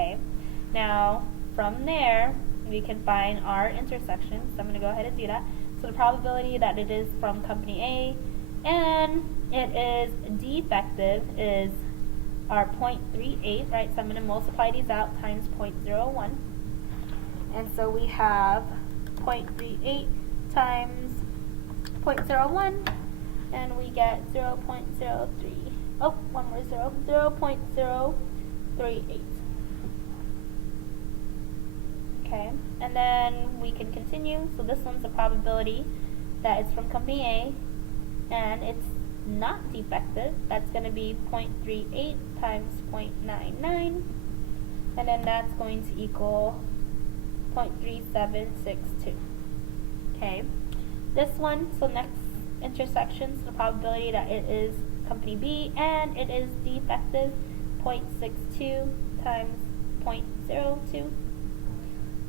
Okay, now from there we can find our intersection. So I'm going to go ahead and do that. So the probability that it is from company A and it is defective is our 0.38, right? So I'm going to multiply these out times 0.01. And so we have 0.38 times 0.01, and we get 0.03. Oh, one more zero, 0.038. Okay, and then we can continue. So this one's the probability that it's from company A and it's not defective. That's going to be 0.38 times 0.99, and then that's going to equal 0.3762. Okay, this one, so next intersection, so the probability that it is company B and it is defective, 0.62 times 0.02,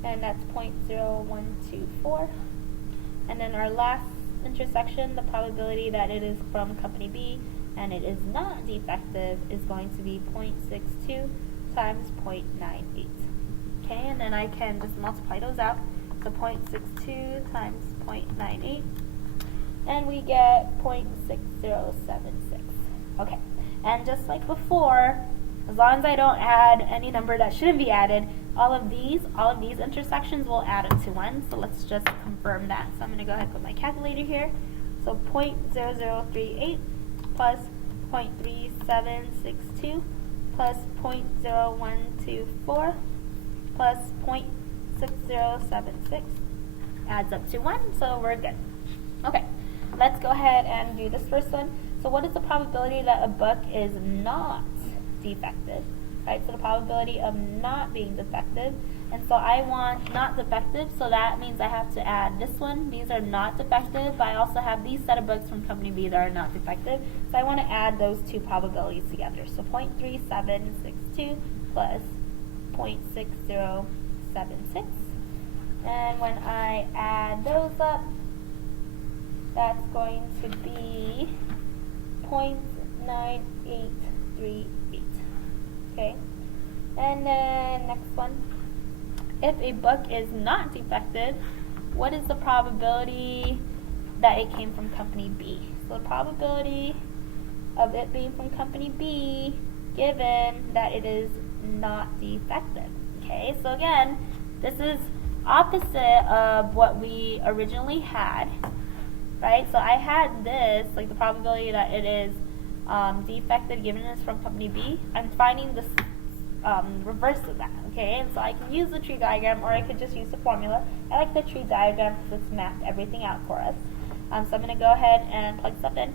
and that's 0.0124. And then our last intersection, the probability that it is from company B and it is not defective is going to be 0.62 times 0.98. Okay, and then I can just multiply those out. So 0.62 times 0.98, and we get 0.6076. Okay, and just like before, as long as I don't add any number that shouldn't be added, all of these intersections will add up to 1. So let's just confirm that. So I'm going to go ahead and put my calculator here. So 0.0038 plus 0.3762 plus 0.0124 plus 0.6076 adds up to 1, so we're good. Okay, let's go ahead and do this first one. So what is the probability that a book is not defective? Right, so the probability of not being defective, and so I want not defective, so that means I have to add this one. These are not defective, but I also have these set of books from company B that are not defective, so I want to add those two probabilities together. So 0.3762 plus 0.6076, and when I add those up, that's going to be 0.9838. Okay, and then next one, if a book is not defective, what is the probability that it came from company B? So the probability of it being from company B, given that it is not defective. Okay, so again, this is opposite of what we originally had, right? So I had this, like the probability that it is defective given it's from company B. I'm finding this reverse of that, okay? And so I can use the tree diagram, or I could just use the formula. I like the tree diagram because it's mapped everything out for us. So I'm going to go ahead and plug stuff in.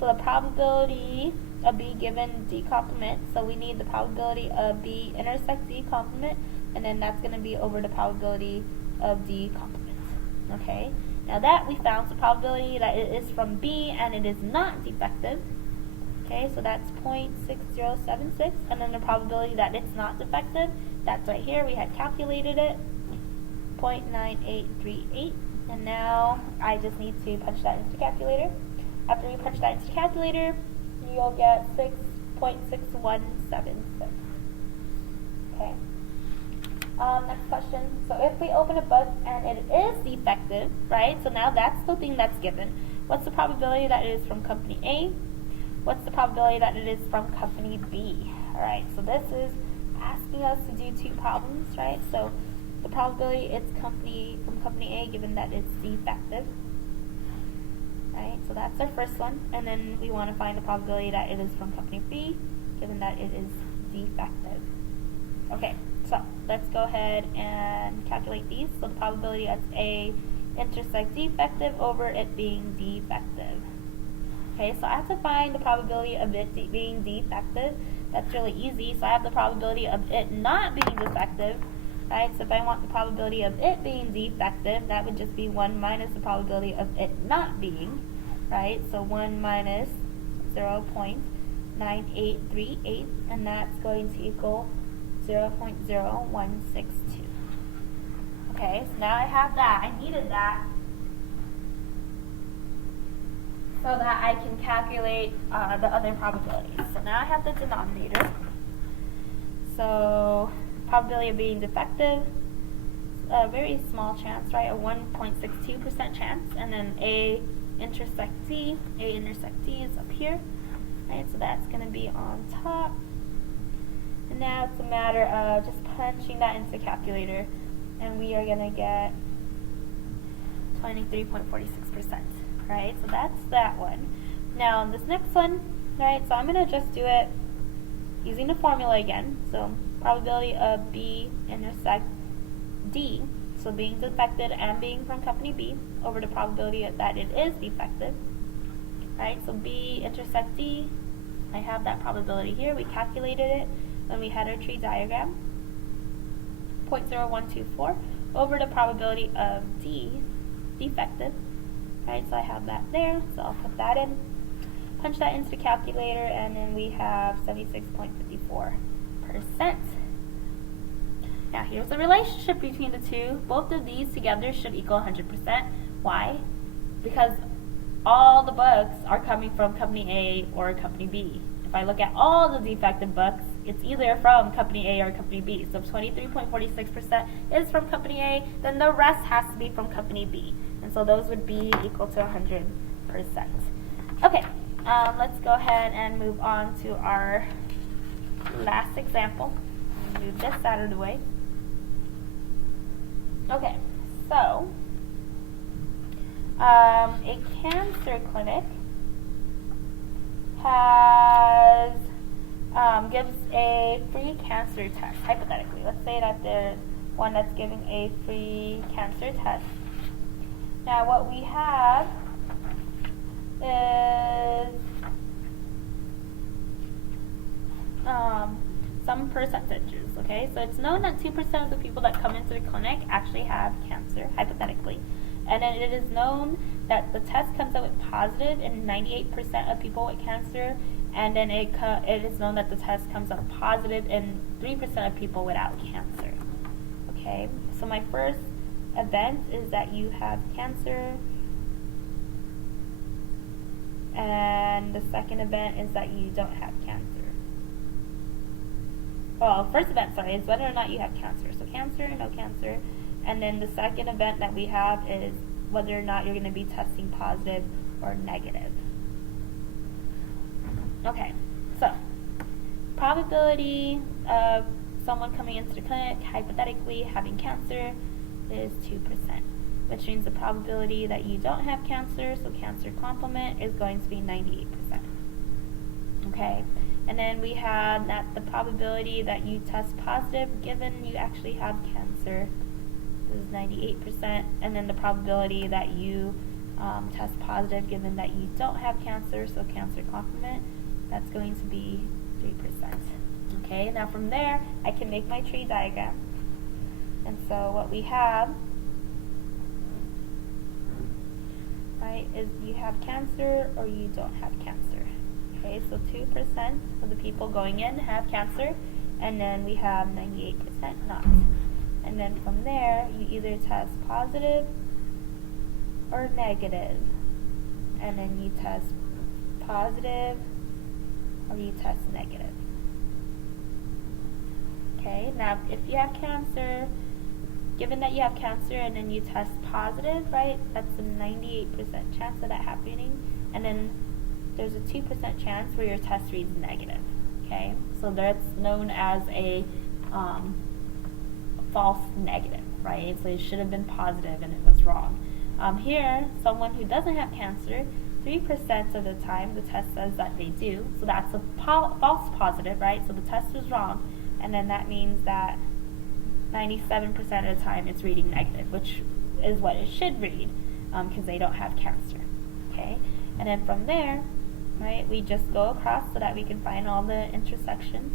So the probability of B given D complement, so we need the probability of B intersect D complement, and then that's going to be over the probability of D complement. Okay, now that we found the probability that it is from B and it is not defective. Okay, so that's 0.6076, and then the probability that it's not defective, that's right here, we had calculated it, 0.9838, and now I just need to punch that into the calculator. After you punch that into the calculator, you'll get 6.6176. Okay. Next question. So if we open a book and it is defective, right? So now that's the thing that's given. What's the probability that it is from company A? What's the probability that it is from company B? Alright, so this is asking us to do two problems, right? So the probability it's from company A given that it's defective. Right, so that's our first one. And then we want to find the probability that it is from company B given that it is defective. Okay, so let's go ahead and calculate these. So the probability that A intersect defective over it being defective. Okay, so I have to find the probability of it being defective. That's really easy. So I have the probability of it not being defective, right? So if I want the probability of it being defective, that would just be 1 minus the probability of it not being, right? So 1 minus 0.9838, and that's going to equal 0.0162. Okay, so now I have that. I needed that so that I can calculate the other probabilities. So now I have the denominator. So probability of being defective, a very small chance, right? A 1.62% chance. And then A intersect D. A intersect D is up here, right? So that's going to be on top. And now it's a matter of just punching that into the calculator, and we are going to get 23.46%, right? So that's that one. Now this next one, right? So I'm going to just do it using the formula again. So probability of B intersect D, so being defective and being from company B, over the probability that it is defective, right? So B intersect D, I have that probability here. We calculated it when we had our tree diagram, 0.0124 over the probability of D defective, right? So I have that there, so I'll put that in, punch that into the calculator, and then we have 76.54%. Now here's the relationship between the two. Both of these together should equal 100%. Why? Because all the bugs are coming from company A or company B. If I look at all the defective bugs, it's either from company A or company B. So if 23.46% is from company A, then the rest has to be from company B. And so those would be equal to 100%. Okay, let's go ahead and move on to our last example. Move this out of the way. Okay, so a cancer clinic has gives a free cancer test, hypothetically. Let's say that there's one that's giving a free cancer test. Now what we have is some percentages, okay? So it's known that 2% of the people that come into the clinic actually have cancer, hypothetically. And then it is known that the test comes out with positive in 98% of people with cancer, and then it is known that the test comes out positive in 3% of people without cancer. Okay, so my first event is that you have cancer, and the second event is that you don't have cancer. Well, first event, sorry, is whether or not you have cancer. So cancer, no cancer. And then the second event that we have is whether or not you're going to be testing positive or negative. Okay, so probability of someone coming into the clinic, hypothetically having cancer, is 2%, which means the probability that you don't have cancer, so cancer complement, is going to be 98%. Okay, and then we have that the probability that you test positive given you actually have cancer is 98%, and then the probability that you test positive given that you don't have cancer, so cancer complement, that's going to be 3%. Okay, now from there, I can make my tree diagram. And so what we have, right, is you have cancer or you don't have cancer. Okay, so 2% of the people going in have cancer, and then we have 98% not. And then from there, you either test positive or negative. And then you test positive or you test negative. Okay, now if you have cancer, given that you have cancer and then you test positive, right, that's a 98% chance of that happening. And then there's a 2% chance where your test reads negative. Okay, so that's known as a false negative, right? So it should have been positive and it was wrong. Here, someone who doesn't have cancer, 3% of the time the test says that they do. So that's a false positive, right? So the test was wrong, and then that means that 97% of the time it's reading negative, which is what it should read, because they don't have cancer. Okay, and then from there, right, we just go across so that we can find all the intersections.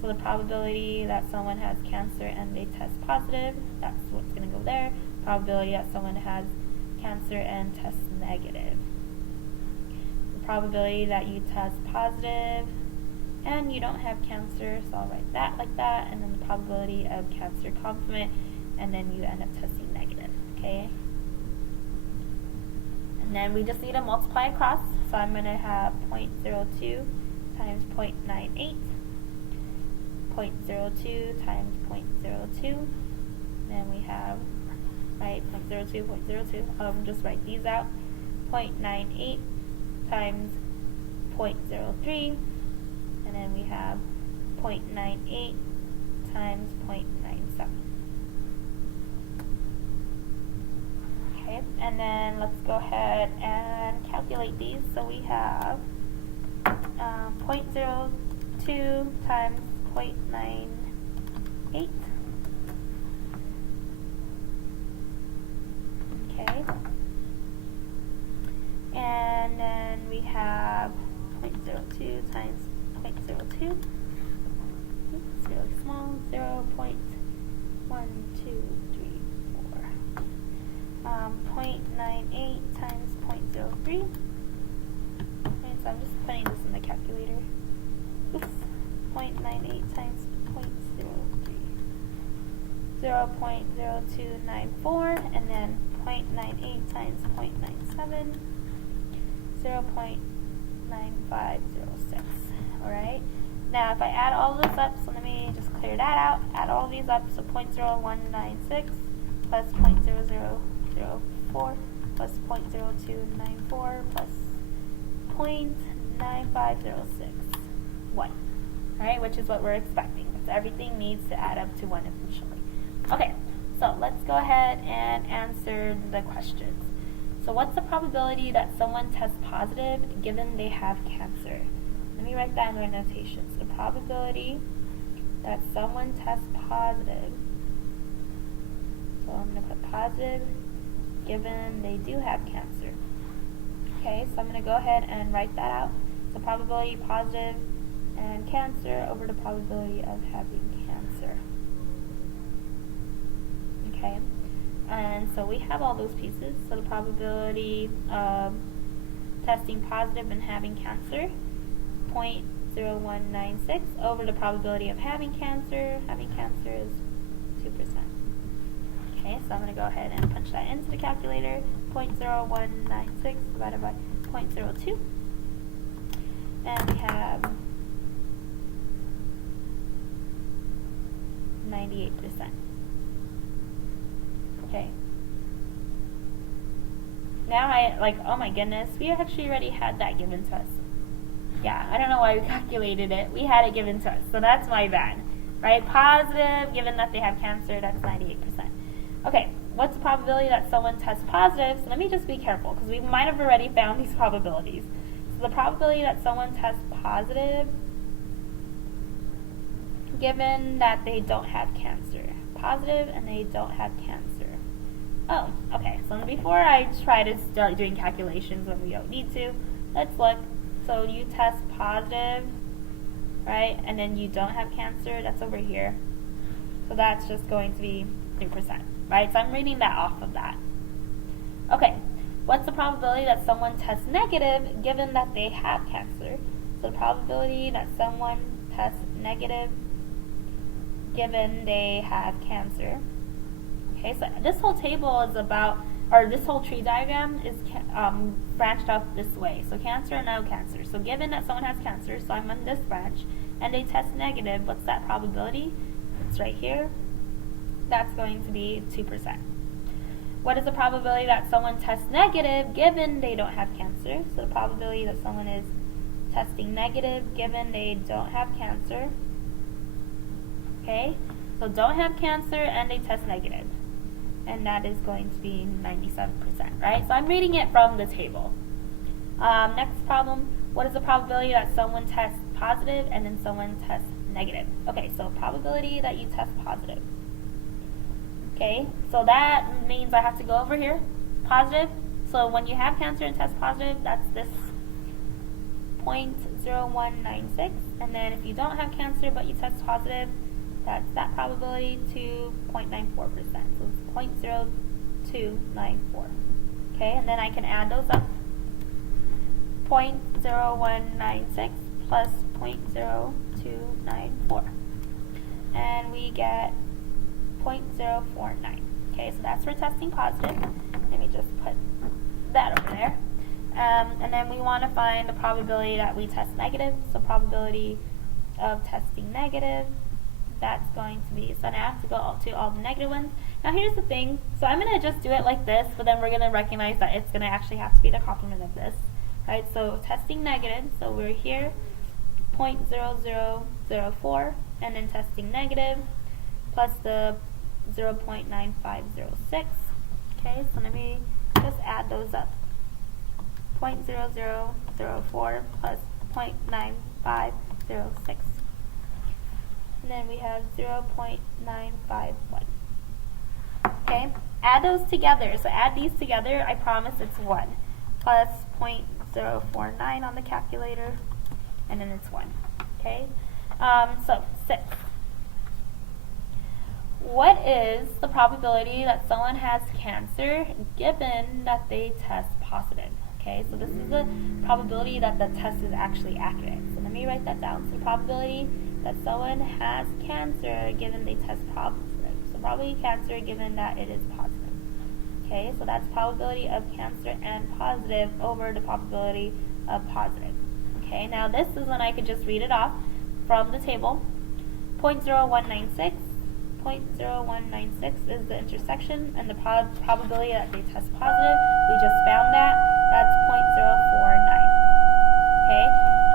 So the probability that someone has cancer and they test positive, that's what's going to go there. Probability that someone has cancer and tests negative. The probability that you test positive and you don't have cancer, so I'll write that like that, and then the probability of cancer complement, and then you end up testing negative. Okay? And then we just need to multiply across, so I'm going to have 0.02 times 0.98, 0.02 times 0.02. Then we have, right, 0.02, 0.02. Just write these out. 0.98 times 0.03. And then we have 0.98 times 0.97. Okay, and then let's go ahead and calculate these. So we have 0.02 times 0.98. Okay, and then we have 0.02 times 0.02. It's really small. 0.1234. 0.98 times 0.03. Okay, so I'm just putting this in the calculator. Oops. 0.98 times 0.03. 0.0294, and then 0.98 times 0.97. 0.9506. Alright? Now if I add all this up, so let me just clear that out, add all these up, so 0.0196 plus 0.0004 plus 0.0294 plus 0.9506. 1. Alright, which is what we're expecting. So everything needs to add up to 1 eventually. Okay, so let's go ahead and answer the questions. So what's the probability that someone tests positive given they have cancer? Let me write that in my notations. The probability that someone tests positive, so I'm going to put positive given they do have cancer. Okay, so I'm going to go ahead and write that out. So probability positive and cancer over the probability of having cancer. Okay, and so we have all those pieces. So the probability of testing positive and having cancer, 0.0196 over the probability of having cancer. Having cancer is 2%. Okay, so I'm going to go ahead and punch that into the calculator. 0.0196 divided by 0.02. And we have 98%. Okay. Now oh my goodness, we actually already had that given to us. Yeah, I don't know why we calculated it. We had it given to us, so that's my bad. Right? Positive, given that they have cancer, that's 98%. Okay, what's the probability that someone tests positive? So let me just be careful, because we might have already found these probabilities. So the probability that someone tests positive, given that they don't have cancer. Positive and they don't have cancer. Oh, okay, so before I try to start doing calculations when we don't need to, let's look. So you test positive, right, and then you don't have cancer, that's over here. So that's just going to be 3%, right? So I'm reading that off of that. Okay, what's the probability that someone tests negative given that they have cancer? So the probability that someone tests negative given they have cancer. Okay, so this whole table is about, or this whole tree diagram is branched out this way. So cancer, no cancer. So given that someone has cancer, so I'm on this branch, and they test negative, what's that probability? It's right here. That's going to be 2%. What is the probability that someone tests negative given they don't have cancer? So the probability that someone is testing negative given they don't have cancer. Okay, so don't have cancer and they test negative. And that is going to be 97%, right? So I'm reading it from the table. Next problem, what is the probability that someone tests positive and then someone tests negative? Okay, so probability that you test positive. Okay, so that means I have to go over here, positive. So when you have cancer and test positive, that's this 0.0196. And then if you don't have cancer but you test positive, that's that probability to 0.94%. So it's 0.0294. Okay, and then I can add those up. 0.0196 plus 0.0294. And we get 0.049. Okay, so that's for testing positive. Let me just put that over there. And then we want to find the probability that we test negative. So probability of testing negative that's going to be, so now I have to go to all the negative ones. Now here's the thing, so I'm going to just do it like this, but then we're going to recognize that it's going to actually have to be the complement of this. Right, so testing negative, so we're here, 0.0004, and then testing negative, plus the 0.9506. Okay, so let me just add those up. 0.0004 plus 0.9506. And then we have 0.951. Okay, add those together. So add these together, I promise it's 1. Plus 0.049 on the calculator, and then it's 1. Okay, so 6. What is the probability that someone has cancer given that they test positive? Okay, so this is the probability that the test is actually accurate. So let me write that down. So the probability that someone has cancer given they test positive. So probably cancer given that it is positive. Okay, so that's probability of cancer and positive over the probability of positive. Okay, now this is when I could just read it off from the table. 0.0196. 0.0196 is the intersection, and the probability that they test positive, we just found that, that's 0.049. Okay,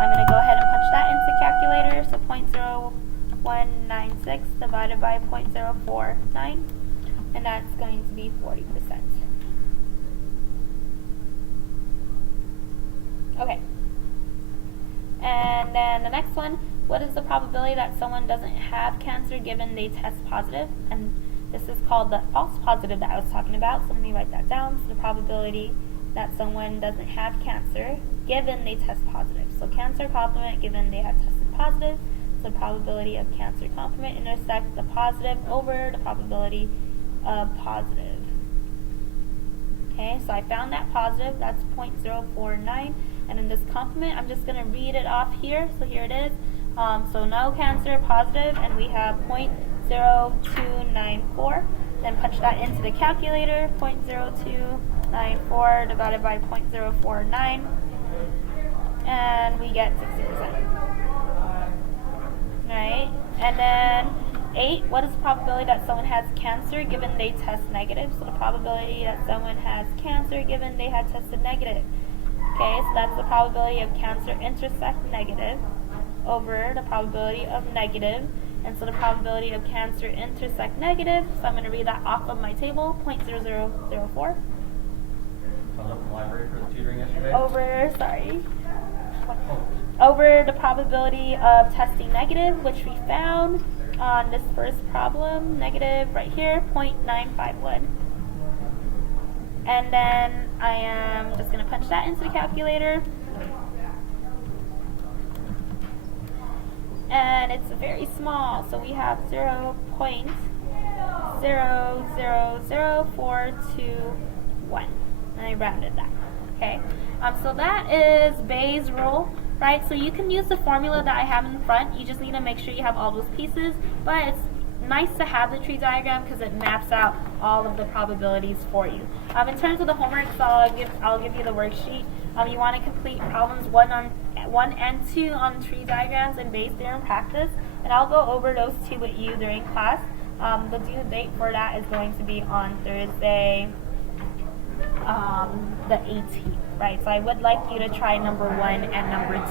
I'm going to go ahead and punch that into the calculator, so 0.0196 divided by 0.049, and that's going to be 40%. Okay, and then the next one, what is the probability that someone doesn't have cancer given they test positive? And this is called the false positive that I was talking about, so let me write that down. So the probability that someone doesn't have cancer given they test positive. So cancer complement given they have tested positive. So the probability of cancer complement intersect the positive over the probability of positive. Okay, so I found that positive, that's 0.049. And in this complement, I'm just going to read it off here. So here it is. So no cancer, positive, and we have 0.0294. Then punch that into the calculator, 0.0294 divided by 0.049, and we get 60%. Right? And then 8, what is the probability that someone has cancer given they test negative? So the probability that someone has cancer given they had tested negative. Okay, so that's the probability of cancer intersect negative over the probability of negative. And so the probability of cancer intersect negative, so I'm going to read that off of my table, 0.0004. Library for the tutoring yesterday? Over the probability of testing negative, which we found on this first problem, negative right here, 0.951. And then I am just going to punch that into the calculator. And it's very small, so we have 0.000421, and I rounded that. Okay, so that is Bayes' rule, right? So you can use the formula that I have in front. You just need to make sure you have all those pieces, but it's nice to have the tree diagram because it maps out all of the probabilities for you. In terms of the homework, so I'll give you the worksheet. You want to complete problems 1 and 2 on tree diagrams and Bayes' theorem practice, and I'll go over those 2 with you during class. The due date for that is going to be on Thursday, the 18th, right? So I would like you to try number 1 and number 2.